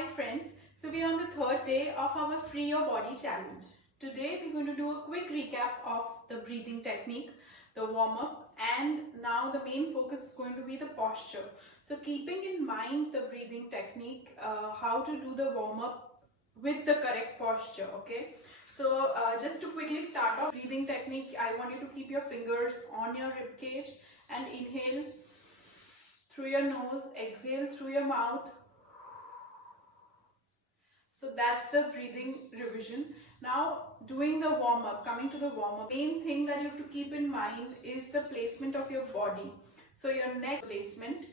Hi friends, so we are on the third day of our Free Your Body challenge. Today we're going to do a quick recap of the breathing technique, the warm-up, and now the main focus is going to be the posture. So keeping in mind the breathing technique, how to do the warm-up with the correct posture, okay? So just to quickly start off breathing technique, I want you to keep your fingers on your rib cage and inhale through your nose, exhale through your mouth. So that's the breathing revision. Now doing the warm-up, coming to the warm-up, main thing that you have to keep in mind is the placement of your body. So your neck placement,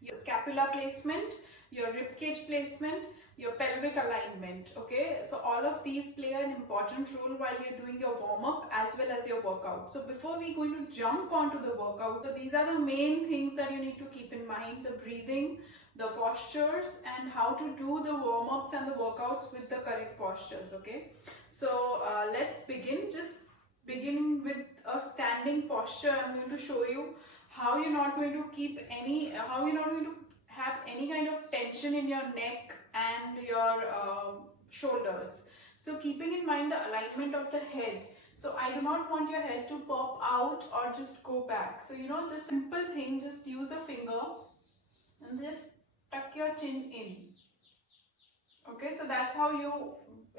your scapula placement, your rib cage placement, your pelvic alignment. Okay, so all of these play an important role while you're doing your warm-up as well as your workout. So before we're going to jump onto the workout, so these are the main things that you need to keep in mind: the breathing, the postures, and how to do the warm-ups and the workouts with the correct postures. Okay, so let's begin. Just begin with a standing posture. I'm going to show you how you're not going to keep any, how you're not going to have any kind of tension in your neck and your shoulders. So keeping in mind the alignment of the head. So I do not want your head to pop out or just go back. So just simple thing, just use a finger and just tuck your chin in. Okay, so that's how you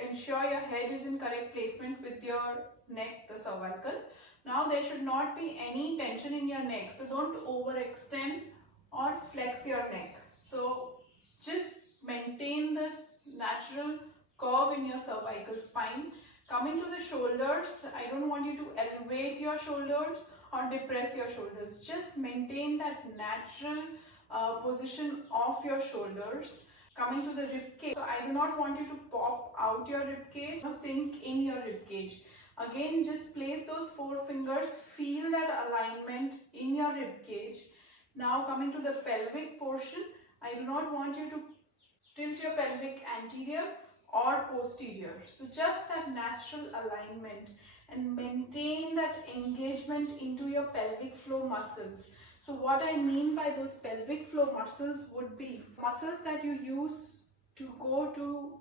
ensure your head is in correct placement with your neck, the cervical. Now there should not be any tension in your neck, so don't overextend or flex your neck. So just maintain the natural curve in your cervical spine. Coming to the shoulders, I don't want you to elevate your shoulders or depress your shoulders. Just maintain that natural position of your shoulders. Coming to the rib cage, so I do not want you to pop out your rib cage or sink in your rib cage. Again, just place those four fingers, feel that alignment in your rib cage. Now coming to the pelvic portion, I do not want you to tilt your pelvic anterior or posterior. So just that natural alignment and maintain that engagement into your pelvic floor muscles. So what I mean by those pelvic floor muscles would be muscles that you use to go to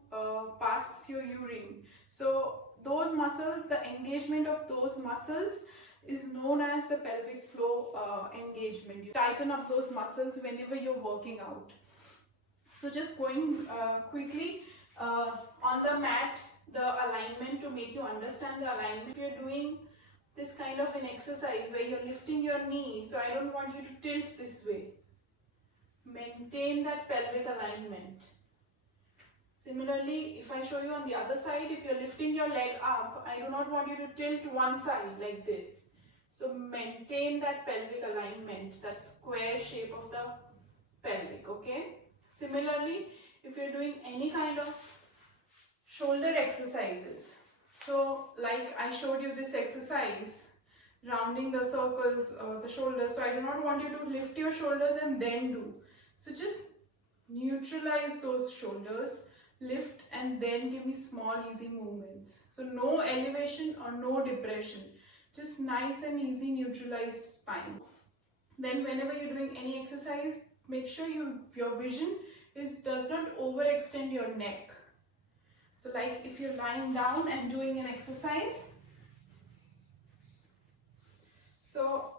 pass your urine. So those muscles, the engagement of those muscles is known as the pelvic floor engagement. You tighten up those muscles whenever you're working out. So just going quickly on the mat, the alignment, to make you understand the alignment. If you're doing this kind of an exercise where you're lifting your knee, so I don't want you to tilt this way. Maintain that pelvic alignment. Similarly, if I show you on the other side, if you're lifting your leg up, I do not want you to tilt one side like this. So maintain that pelvic alignment, that square shape of the pelvic, okay? Similarly, if you're doing any kind of shoulder exercises, so like I showed you this exercise, rounding the circles, the shoulders, so I do not want you to lift your shoulders and then do. So just neutralize those shoulders, lift and then give me small easy movements. So no elevation or no depression, just nice and easy neutralized spine. Then whenever you're doing any exercise, make sure your vision does not overextend your neck. So like if you're lying down and doing an exercise, so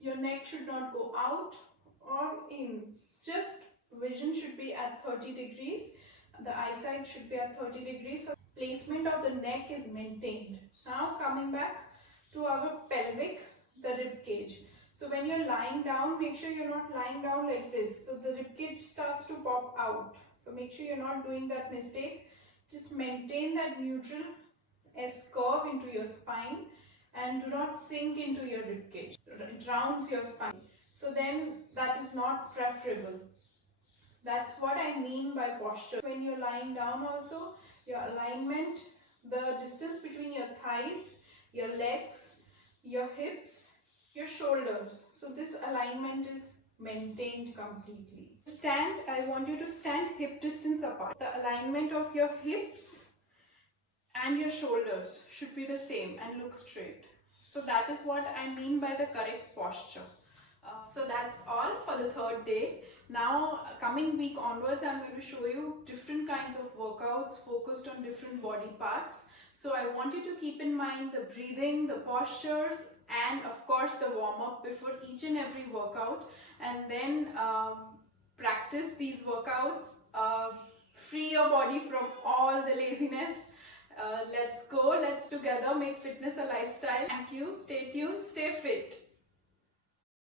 your neck should not go out or in. Just vision should be at 30 degrees. The eyesight should be at 30 degrees. So placement of the neck is maintained. Now coming back to our pelvic, the rib cage. So when you're lying down, make sure you're not lying down like this. So the rib cage starts to pop out. So make sure you're not doing that mistake. Just maintain that neutral S curve into your spine and do not sink into your rib cage. It rounds your spine. So then that is not preferable. That's what I mean by posture. When you're lying down also, your alignment, the distance between your thighs, your legs, your hips, your shoulders. So this alignment is maintained completely. Stand, I want you to stand hip distance apart. The alignment of your hips and your shoulders should be the same and look straight. So that is what I mean by the correct posture. So that's all for the third day. Now coming week onwards, I'm going to show you different kinds of workouts focused on different body parts. So I want you to keep in mind the breathing, the postures, and of course the warm-up before each and every workout, and then practice these workouts. Free your body from all the laziness. Let's go, let's together make fitness a lifestyle. Thank you, stay tuned, stay fit.